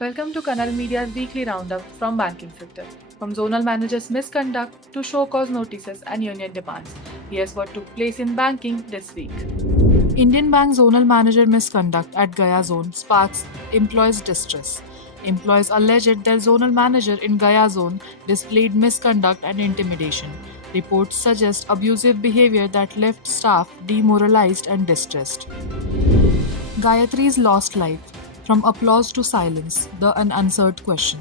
Welcome to Kannada Media's weekly roundup from banking sector. From zonal managers' misconduct to show cause notices and union demands, here's what took place in banking this week. Indian Bank zonal manager misconduct at Gaya zone sparks employees' distress. Employees alleged their zonal manager in Gaya zone displayed misconduct and intimidation. Reports suggest abusive behavior that left staff demoralized and distressed. Gayatri's lost life. From applause to silence, the unanswered question.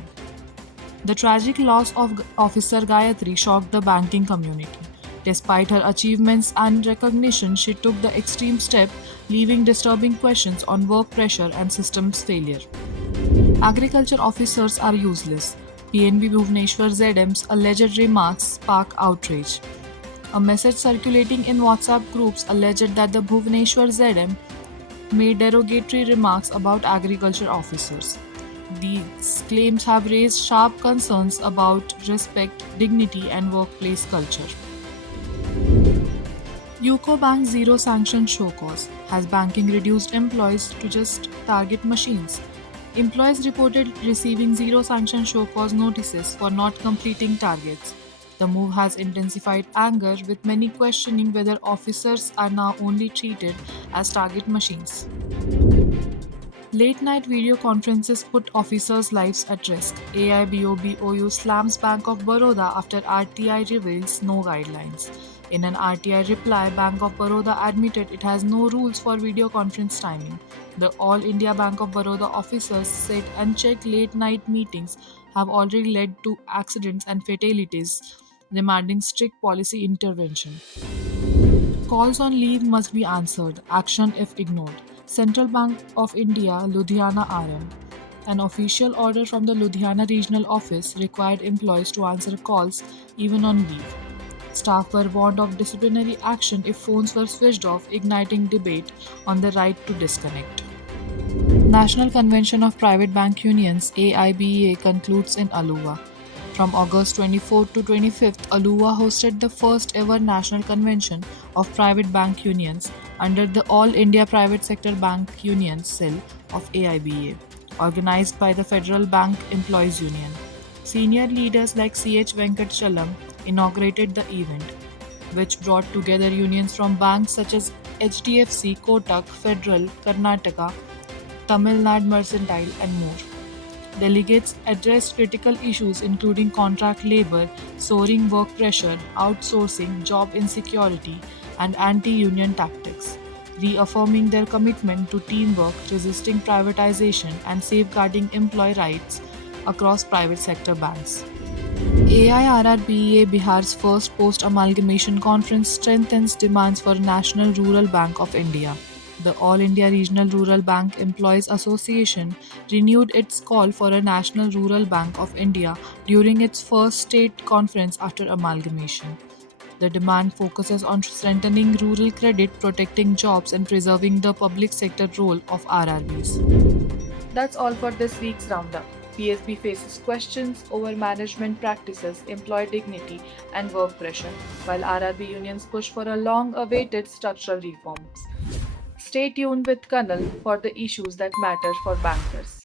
The tragic loss of Officer Gayatri shocked the banking community. Despite her achievements and recognition, she took the extreme step, leaving disturbing questions on work pressure and systems failure. Agriculture officers are useless. PNB Bhubaneswar ZM's alleged remarks spark outrage. A message circulating in WhatsApp groups alleged that the Bhubaneswar ZM made derogatory remarks about agriculture officers. These claims have raised sharp concerns about respect, dignity, and workplace culture. UCO Bank Zero Sanction Show Cause. Has banking reduced employees to just target machines? Employees reported receiving zero sanction show cause notices for not completing targets. The move has intensified anger, with many questioning whether officers are now only treated as target machines. Late night video conferences put officers' lives at risk. AIBOBOU slams Bank of Baroda after RTI reveals no guidelines. In an RTI reply, Bank of Baroda admitted it has no rules for video conference timing. The All India Bank of Baroda officers said unchecked late night meetings have already led to accidents and fatalities, demanding strict policy intervention. Calls on leave must be answered, action if ignored. Central Bank of India, Ludhiana RM. An official order from the Ludhiana regional office required employees to answer calls even on leave. Staff were warned of disciplinary action if phones were switched off, igniting debate on the right to disconnect. National Convention of Private Bank Unions AIBEA concludes in Aluva. From August 24th to 25th, Aluva hosted the first ever National Convention of Private Bank Unions under the All India Private Sector Bank Unions cell of AIBA, organized by the Federal Bank Employees Union. Senior leaders like C.H. Venkatachalam inaugurated the event, which brought together unions from banks such as HDFC, Kotak, Federal, Karnataka, Tamil Nadu Mercantile, and more. Delegates addressed critical issues including contract labor, soaring work pressure, outsourcing, job insecurity, and anti-union tactics, reaffirming their commitment to teamwork, resisting privatization, and safeguarding employee rights across private sector banks. AIRRBEA Bihar's first post-amalgamation conference strengthens demands for National Rural Bank of India. The All India Regional Rural Bank Employees Association renewed its call for a National Rural Bank of India during its first state conference after amalgamation. The demand focuses on strengthening rural credit, protecting jobs, and preserving the public sector role of RRBs. That's all for this week's roundup. PSB faces questions over management practices, employee dignity, and work pressure, while RRB unions push for a long awaited structural reforms. Stay tuned with Kanal for the issues that matter for bankers.